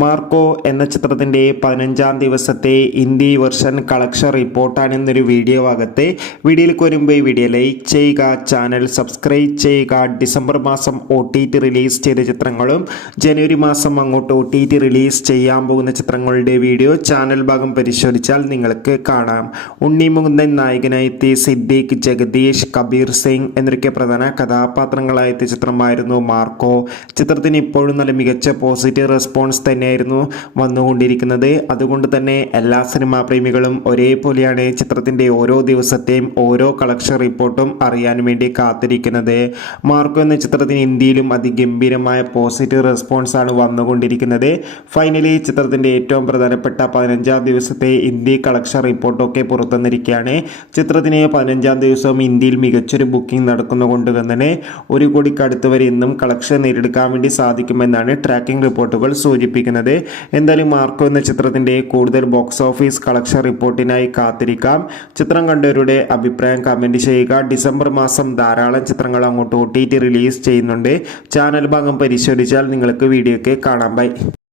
Marco എന്ന ചിത്രത്തിന്റെ പതിനഞ്ചാം ദിവസത്തെ ഹിന്ദി വെർഷൻ കളക്ഷൻ റിപ്പോർട്ടാണ് എന്നൊരു വീഡിയോ ഭാഗത്തെ. വീഡിയോയിലേക്ക് വരുമ്പോൾ ഈ വീഡിയോ ലൈക്ക് ചെയ്യുക ചാനൽ സബ്സ്ക്രൈബ് ചെയ്യുക. ഡിസംബർ മാസം ഒ ടി ടി റിലീസ് ചെയ്ത ചിത്രങ്ങളും ജനുവരി മാസം അങ്ങോട്ട് ഒ ടി ടി റിലീസ് ചെയ്യാൻ പോകുന്ന ചിത്രങ്ങളുടെ വീഡിയോ ചാനൽ ഭാഗം പരിശോധിച്ചാൽ നിങ്ങൾക്ക് കാണാം. ഉണ്ണി മുകുന്ദൻ നായകനായി സിദ്ദീഖ് ജഗദീഷ് കബീർ സിംഗ് എന്നൊക്കെ പ്രധാന കഥാപാത്രങ്ങളായ ചിത്രമായിരുന്നു മാർക്കോ. ചിത്രത്തിന് ഇപ്പോഴും നല്ല മികച്ച പോസിറ്റീവ് റെസ്പോൺസ് തന്നെയായിരുന്നു വന്നുകൊണ്ടിരിക്കുന്നത്. അതുകൊണ്ട് തന്നെ എല്ലാ സിനിമാ പ്രേമികളും ഒരേപോലെയാണ് ചിത്രത്തിന്റെ ഓരോ ദിവസത്തെയും ഓരോ കളക്ഷൻ റിപ്പോർട്ടും അറിയാൻ വേണ്ടി കാത്തിരിക്കുന്നത്. മാർക്കോ എന്ന ചിത്രത്തിന് ഇന്ത്യയിലും അതിഗംഭീരമായ പോസിറ്റീവ് റെസ്പോൺസ് ആണ് വന്നുകൊണ്ടിരിക്കുന്നത്. ഫൈനലി ചിത്രത്തിന്റെ ഏറ്റവും പ്രധാനപ്പെട്ട പതിനഞ്ചാം ദിവസത്തെ ഇന്ത്യ കളക്ഷൻ റിപ്പോർട്ടൊക്കെ പുറത്തുവന്നിരിക്കുകയാണ്. ചിത്രത്തിന് പതിനഞ്ചാം ദിവസവും ഇന്ത്യയിൽ മികച്ചൊരു ബുക്കിംഗ് നടക്കുന്നതുകൊണ്ട് തന്നെ ഒരു കോടിക്കടുത്ത് വരെ ഇന്നും കളക്ഷൻ നേടിയെടുക്കാൻ വേണ്ടി സാധിക്കുമെന്നാണ് ട്രാക്കിംഗ് റിപ്പോർട്ടുകൾ സൂചിപ്പിക്കുന്നത്. എന്തായാലും മാർക്കോ എന്ന ചിത്രത്തിന്റെ കൂടുതൽ ബോക്സ് ഓഫീസ് കളക്ഷൻ റിപ്പോർട്ടിനായി കാത്തിരിക്കാം. ചിത്രം കണ്ടവരുടെ അഭിപ്രായം കമന്റ് ചെയ്യുക. ഡിസംബർ മാസം ധാരാളം ചിത്രങ്ങൾ അങ്ങോട്ട് ഒ റിലീസ് ചെയ്യുന്നുണ്ട്. ചാനൽ ഭാഗം പരിശോധിച്ചാൽ നിങ്ങൾക്ക് വീഡിയോ ഒക്കെ കാണാൻ ബൈ.